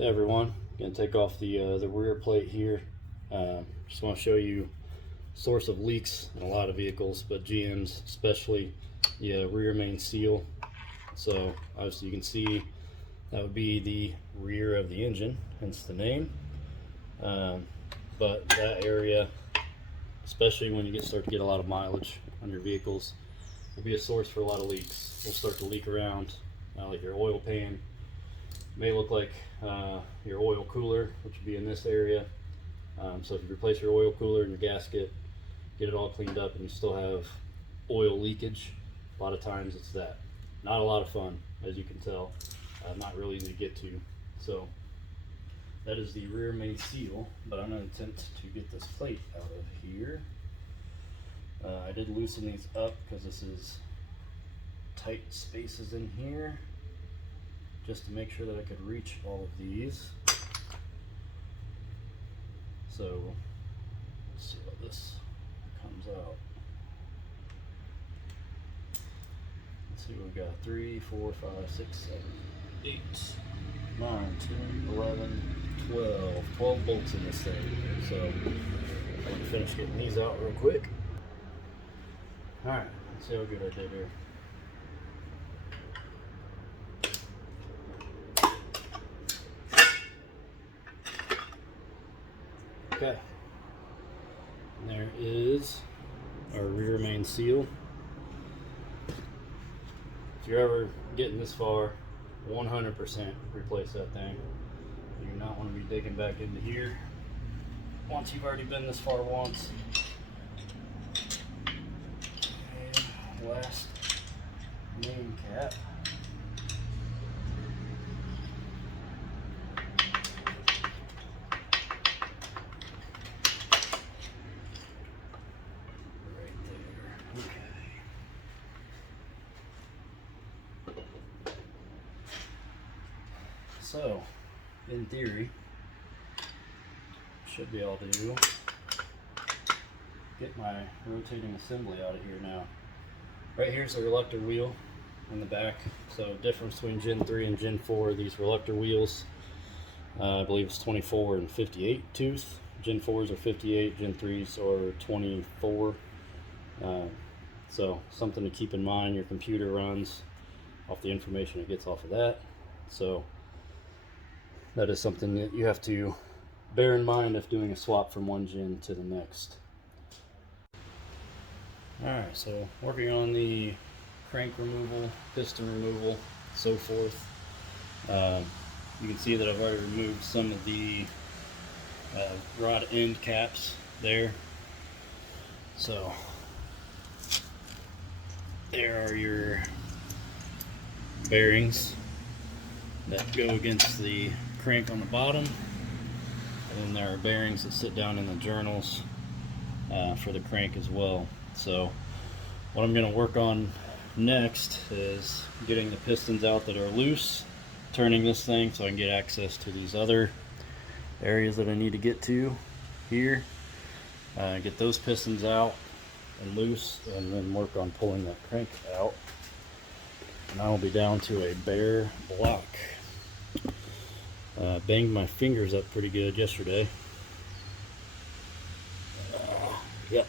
Hey everyone, gonna take off the rear plate here. Just want to show you source of leaks in a lot of vehicles, but GM's especially the rear main seal. So obviously you can see that would be the rear of the engine, hence the name. But that area, especially when you start to get a lot of mileage on your vehicles, will be a source for a lot of leaks. Will start to leak around, like your oil pan. May look like your oil cooler, which would be in this area. So if you replace your oil cooler and your gasket, get it all cleaned up, and you still have oil leakage, a lot of times it's that. Not a lot of fun, as you can tell. Not really easy to get to. So that is the rear main seal, but I'm going to attempt to get this plate out of here. I did loosen these up because this is tight spaces in here, just to make sure that I could reach all of these. So let's see how this comes out. Let's see what we got. 3, 4, 5, 6, 7, 8, 9, 10, 11, 12 bolts in this thing. So I'm going to finish getting these out real quick. Alright, let's see how good I did here. Okay, and there is our rear main seal. If you're ever getting this far, 100% replace that thing. You do not want to be digging back into here once you've already been this far once. And last main cap. So, in theory, should be able to get my rotating assembly out of here now. Right here's the reluctor wheel in the back. So, difference between Gen 3 and Gen 4, these reluctor wheels, I believe it's 24 and 58 tooth. Gen 4s are 58, Gen 3s are 24. So, something to keep in mind. Your computer runs off the information it gets off of that. So, that is something that you have to bear in mind if doing a swap from one gen to the next. Alright, so working on the crank removal, piston removal, so forth. You can see that I've already removed some of the rod end caps there. So there are your bearings that go against the crank on the bottom, and then there are bearings that sit down in the journals for the crank as well. So what I'm going to work on next is getting the pistons out that are loose, turning this thing so I can get access to these other areas that I need to get to here, get those pistons out and loose, and then work on pulling that crank out, and I'll be down to a bare block. Banged my fingers up pretty good yesterday. Yep.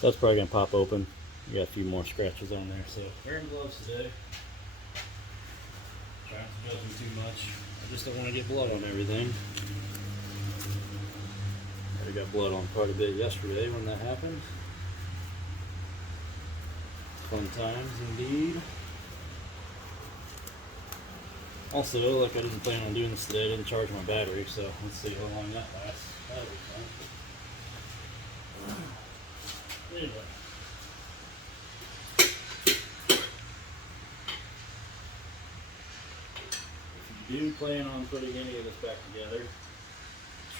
So that's probably going to pop open. We got a few more scratches on there. So wearing gloves today. Trying to judge them too much. I just don't want to get blood on everything. I got blood on quite a bit yesterday when that happened. Fun times indeed. Also, like I didn't plan on doing this today, I didn't charge my battery, so let's see how long that lasts. That'll be fun. Anyway. If you do plan on putting any of this back together,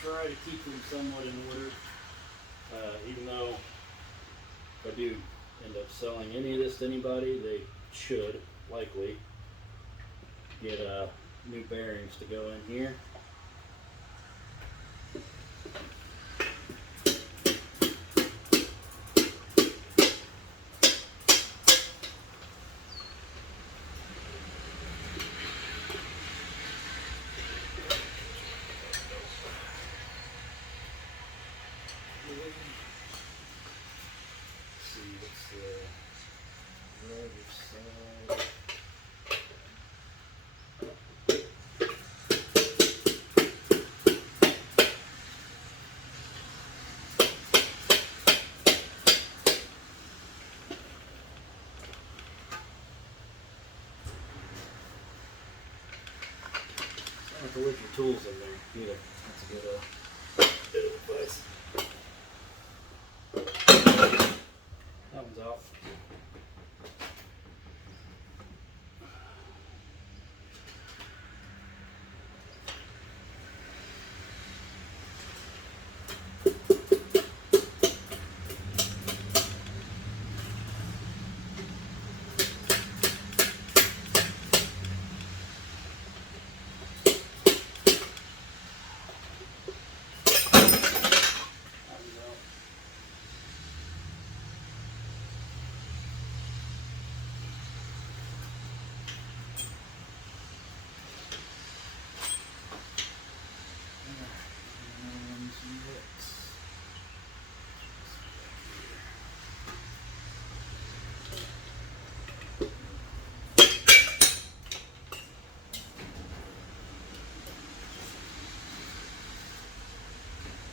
try to keep them somewhat in order. Even though if I do end up selling any of this to anybody, they should likely get new bearings to go in here. don't have to leave your tools in there either. That's a good bit of advice. That one's out.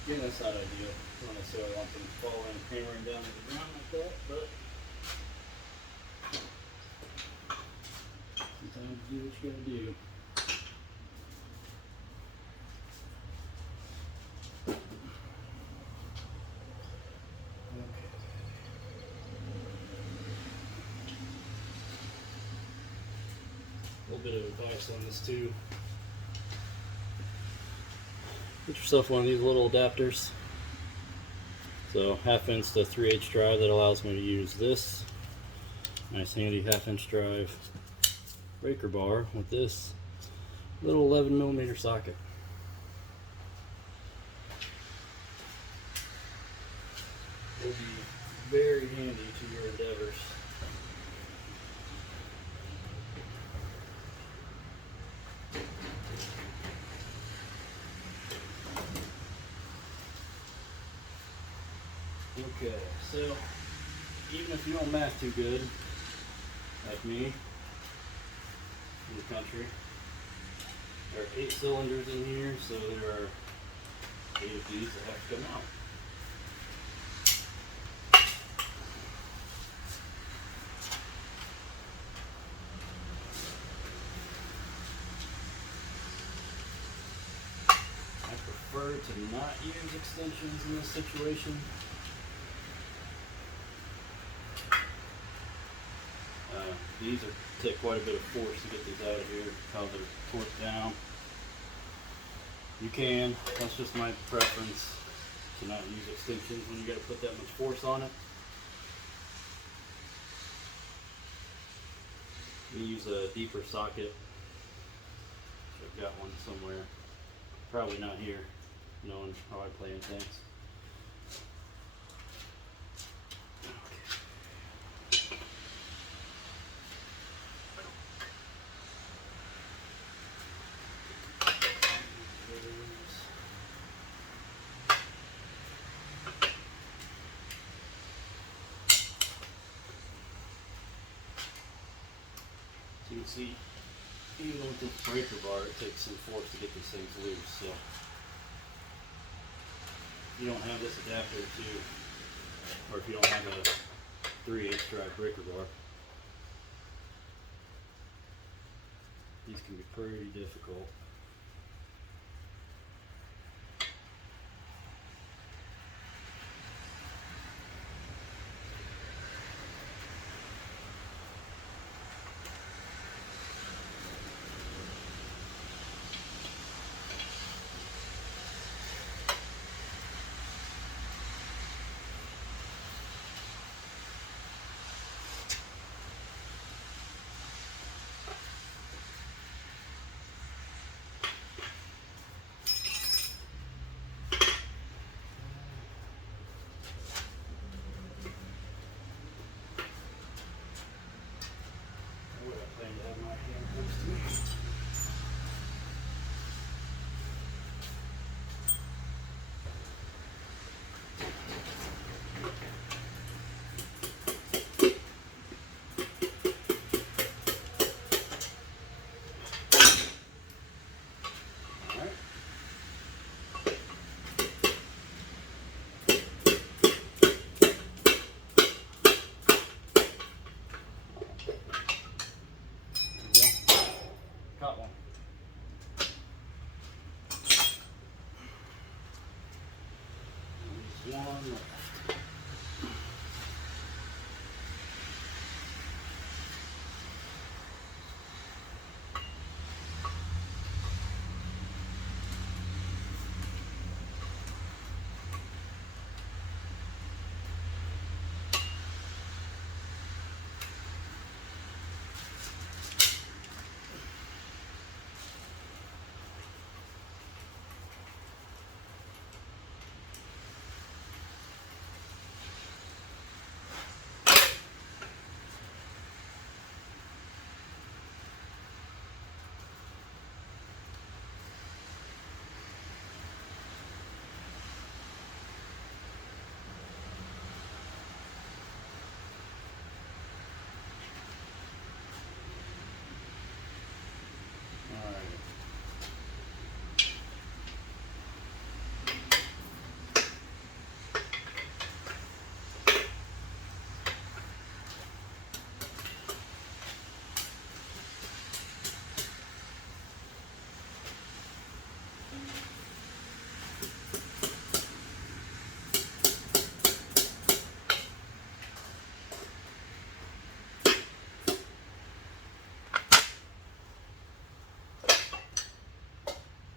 Again, that's not ideal. Not necessarily want them falling and hammering down to the ground like that, but sometimes you do what you gotta do. Okay. A little bit of advice on this too. Get yourself one of these little adapters. So 1/2 inch to 3/8 drive that allows me to use this nice handy 1/2 inch drive breaker bar with this little 11mm socket. Will be very handy to your endeavors. Okay, so even if you don't math too good, like me, in the country, there are 8 cylinders in here, so there are 8 of these that have to come out. I prefer to not use extensions in this situation. These take quite a bit of force to get these out of here because they're torqued down. You can, that's just my preference, to not use extensions when you got to put that much force on it. You use a deeper socket. I've got one somewhere. Probably not here, knowing how I play in things. So you can see, even with this breaker bar, it takes some force to get these things loose. So if you don't have this adapter too, or if you don't have a 3/8 drive breaker bar, these can be pretty difficult. bottom left.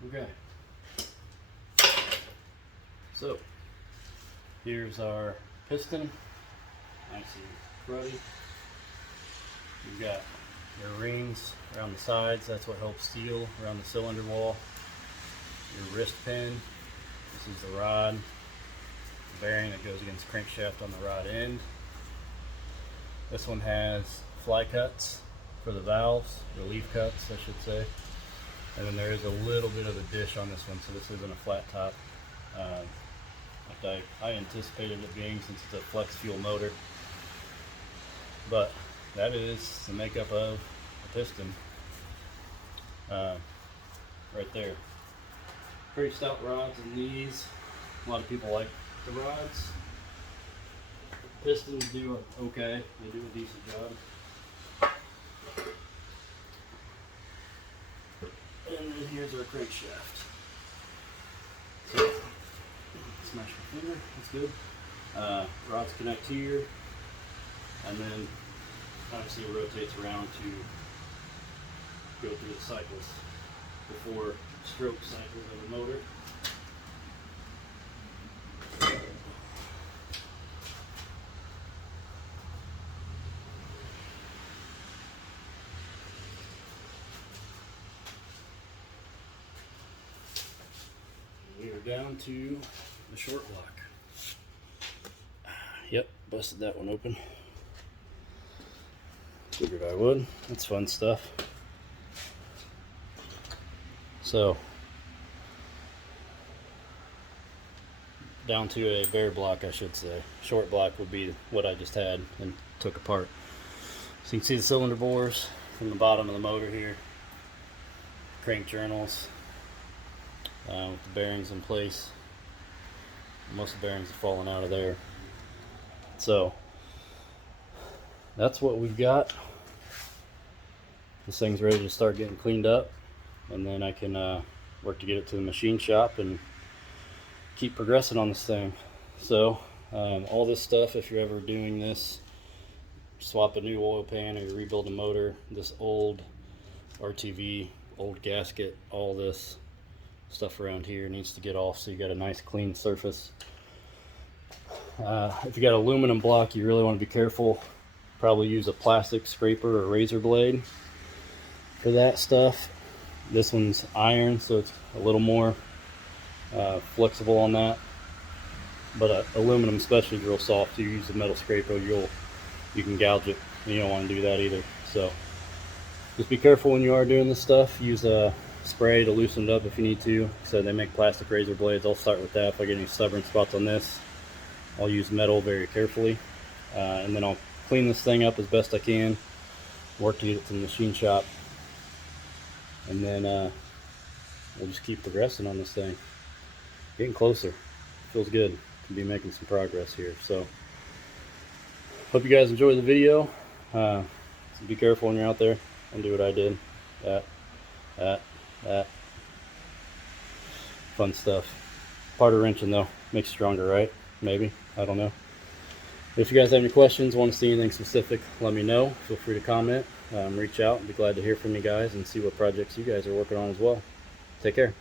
Okay, so here's our piston, nice and ruddy. You've got your rings around the sides, that's what helps seal around the cylinder wall. Your wrist pin, this is the rod, the bearing that goes against the crankshaft on the rod end. This one has fly cuts for the valves, relief cuts I should say. And then there is a little bit of a dish on this one, so this isn't a flat top. Like I anticipated it being, since it's a flex fuel motor. But that is the makeup of the piston. Right there. Pretty stout rods in these. A lot of people like the rods. Pistons do okay, they do a decent job. And then here's our crankshaft. So, smash my finger, that's good. Rods connect here, and then obviously it rotates around to go through the cycles, the 4 stroke cycles of the motor. We are down to the short block. Yep, busted that one open. Figured I would. That's fun stuff. So, down to a bare block, I should say. Short block would be what I just had and took apart. So you can see the cylinder bores from the bottom of the motor here. Crank journals. With the bearings in place. Most of the bearings have fallen out of there. So that's what we've got. This thing's ready to start getting cleaned up, and then I can work to get it to the machine shop and keep progressing on this thing. So all this stuff, if you're ever doing this, swap a new oil pan or you rebuild a motor, this old RTV, old gasket, all this stuff around here needs to get off so you got a nice clean surface. If you got aluminum block, you really want to be careful. Probably use a plastic scraper or razor blade for that stuff. This one's iron, so it's a little more flexible on that, but aluminum especially is real soft. So you use a metal scraper, you can gouge it, and you don't want to do that either. So just be careful when you are doing this stuff. Use a spray to loosen it up if you need to. So they make plastic razor blades. I'll start with that. If I get any stubborn spots on this, I'll use metal very carefully, and then I'll clean this thing up as best I can, work to get it to the machine shop, and then we'll just keep progressing on this thing. Getting closer. Feels good to be making some progress here. So hope you guys enjoyed the video. So be careful when you're out there. Don't do what I did. That. Fun stuff. Part of wrenching though makes you stronger, right? maybe, I don't know. If you guys have any questions, want to see anything specific, let me know. Feel free to comment, reach out. I'd be glad to hear from you guys and see what projects you guys are working on as well. Take care.